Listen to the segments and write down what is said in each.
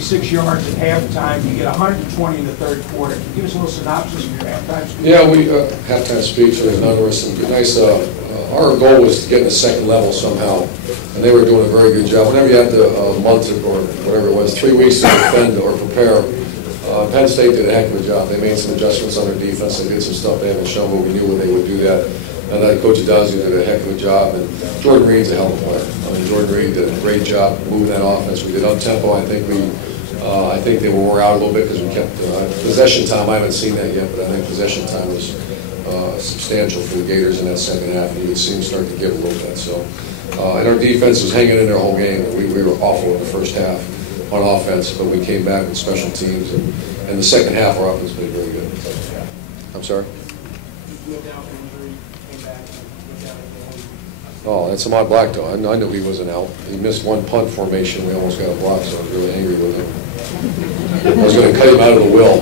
6 yards at halftime. You get 120 in the third quarter. Can you give us a little synopsis of your halftime speech? Yeah, we halftime speech. There was some nice. Our goal was to get in the second level somehow, and they were doing a very good job. Whenever you had a month or whatever it was, 3 weeks to defend or prepare, Penn State did a heck of a job. They made some adjustments on their defense. They did some stuff they haven't shown, but we knew when they would do that. And then Coach Adazio did a heck of a job, and Jordan Reed's a hell of a player. Jordan Reed did a great job moving that offense. We did up tempo. I think they were wore out a little bit because we kept possession time. I haven't seen that yet, but I think possession time was substantial for the Gators in that second half, and you would see them start to give a little bit. So, and our defense was hanging in their whole game. We were awful in the first half on offense, but we came back with special teams, and the second half our offense played really good. I'm sorry. Oh, that's Ahmad Black, though. I knew he wasn't out. He missed one punt formation. We almost got a block, so I was really angry with him. I was going to cut him out of the will.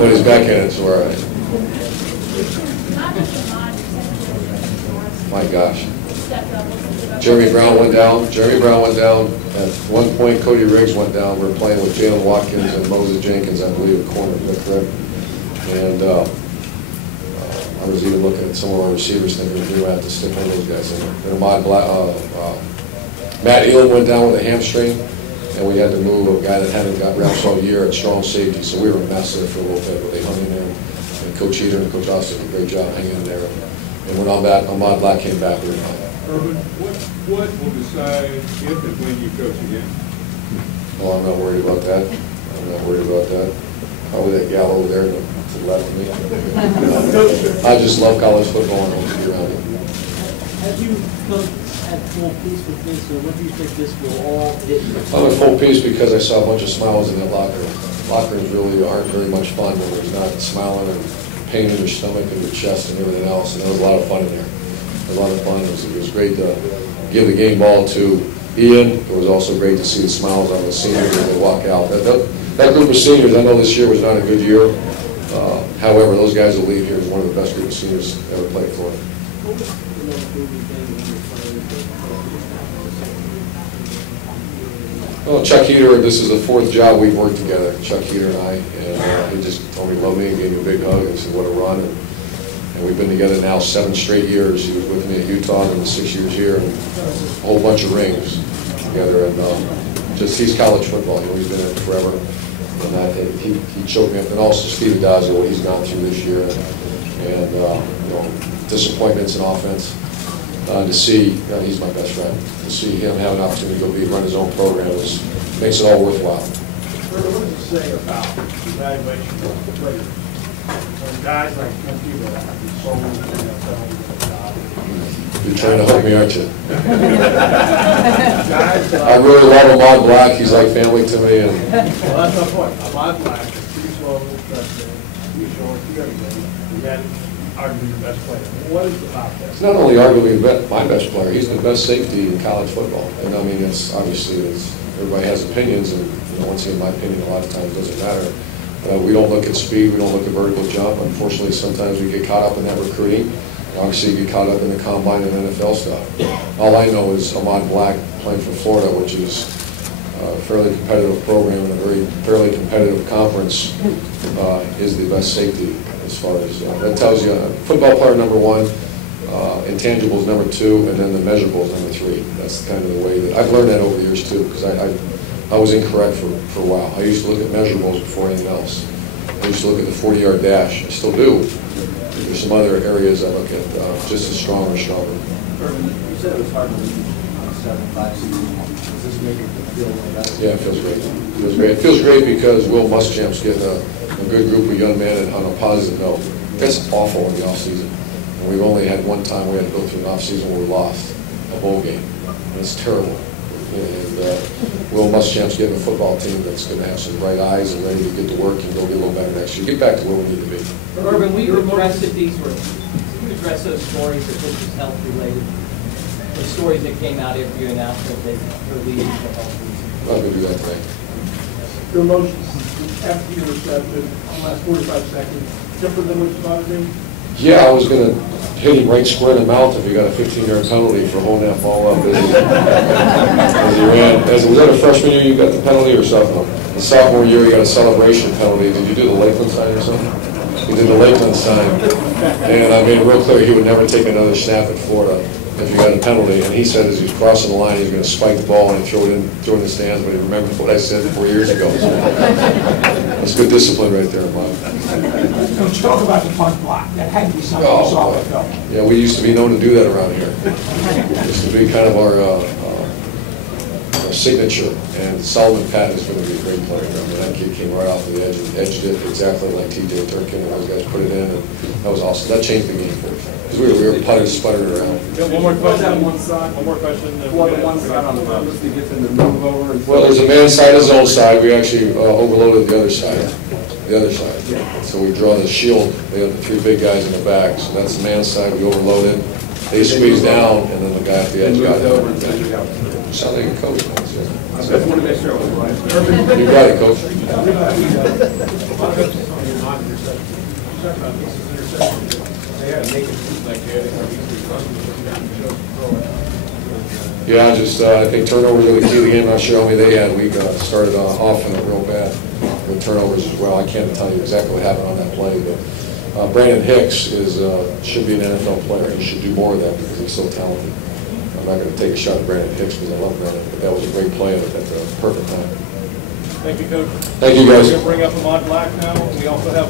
But he's backhanded, so all right. My gosh. Jeremy Brown went down. At one point, Cody Riggs went down. We were playing with Jalen Watkins and Moses Jenkins, I believe, at corner. Is that correct? And I was even looking at some of our receivers thinking we were going to have to stick one of those guys in there. Matt Elam went down with a hamstring, and we had to move a guy that hadn't got reps all year at strong safety, so we were a mess there for a little bit, but they hung in there. And Coach Eder and Coach Austin did a great job hanging in there. And when Ahmad Black came back, we were fine. Urban, what will decide if and when you coach again? Oh, I'm not worried about that. Probably that gal over there to the left of me. I just love college football and I want to be around it. Have you come at full peace with this, or what do you think this will all hit? I'm at full peace because I saw a bunch of smiles in that locker room. Locker rooms really aren't very much fun when there's not smiling and pain in your stomach and your chest and everything else. And there was a lot of fun in there. A lot of fun. It was great to give the game ball to Ian. It was also great to see the smiles on the seniors as they walk out. That group of seniors, I know this year was not a good year. However, those guys will leave here as one of the best group of seniors ever played for. Well, Chuck Heater, this is the fourth job we've worked together, Chuck Heater and I, and he just told me he loved me and gave me a big hug and said, what a run. And we've been together now 7 straight years. He was with me at Utah and the 6 years here, and a whole bunch of rings together. And just he's college football. You know, he's been in it forever. And I think he choked me up. And also Steve Adazio, what he's gone through this year, and you know, disappointments in offense. To see, he's my best friend. To see him have an opportunity to go run his own program makes it all worthwhile. What does it say about evaluation of the players? When guys like people that have been sold in the NFL, you're trying to help me, aren't you? I really love Ahmad Black. He's like family to me. And well, that's my point. Ahmad Black, he's slow, he's short, he's everything. And yet, arguably the best player. What is about that? It's not only arguably my best player. He's the best safety in college football. And I mean, it's obviously everybody has opinions, and you know, once again, my opinion a lot of times doesn't matter. We don't look at speed. We don't look at vertical jump. Unfortunately, sometimes we get caught up in that recruiting. Obviously, you get caught up in the combine and NFL stuff. All I know is Ahmad Black playing for Florida, which is a fairly competitive program and a fairly competitive conference, is the best safety as far as that tells you. Football player number 1, intangibles number 2, and then the measurables number 3. That's kind of the way that I've learned that over the years too, because I was incorrect for a while. I used to look at measurables before anything else. I used to look at the 40-yard dash. I still do. There's some other areas I look at just as strong or stronger. You said it was hard to leave 7-5 season. Does this make it feel better? Yeah, it feels great. It feels great. It feels great because Will Muschamp's getting a good group of young men, and on a positive note. It's awful in the offseason. And we've only had one time we had to go through an offseason where we lost a bowl game. And it's terrible. And Will Muschamp's getting a football team that's going to have some bright eyes and ready to get to work and go get a little better next year. Get back to where we need to be. Urban, we addressed those stories that this was health related. The stories that came out after your announcement that you're leaving for health reasons. I'm going to do that today. Your emotions after your reception, last 45 seconds, different than what you thought it would be? Yeah, I was going to hit him right square in the mouth if he got a 15-yard penalty for holding that ball up as he ran. Was that a freshman year you got the penalty or sophomore? The sophomore year you got a celebration penalty. Did you do the Lakeland sign or something? He did the Lakeland sign, and I made it real clear he would never take another snap at Florida if you got a penalty. And he said as he was crossing the line, he was going to spike the ball and throw it in the stands, but he remembered what I said 4 years ago. So that's good discipline right there, Bob. Coach, talk about the punt block. That had to be something you saw with Phil. Yeah, we used to be known to do that around here. It used to be kind of our signature. And Solomon Pat is going to be a great player. I mean, that kid came right off the edge and edged it exactly like T.J. Turkin and those guys put it in, and that was awesome. That changed the game for us. Because we were sputtering around. One more question. One side. One more question. One side on the purpose to get them to move over. Well, there's a man side, his own side. We actually overloaded the other side. The other side. So we draw the shield. They have the three big guys in the back. So that's the man's side. We overloaded. They squeezed down, and then the guy at the edge got it. You sound like a coach. I just want to make sure I was right. You got it, coach. Yeah, I think turnovers are the key to the game. I'm not sure how many they had. We started off in it real bad with turnovers as well. I can't tell you exactly what happened on that play, but Brenden Hicks should be an NFL player. He should do more of that because he's so talented. I'm not going to take a shot at Brenden Hicks because I love Brenden, but that was a great play at the perfect time. Thank you, Coach. Thank you, guys. We're going to bring up Ahmad Black now. We also have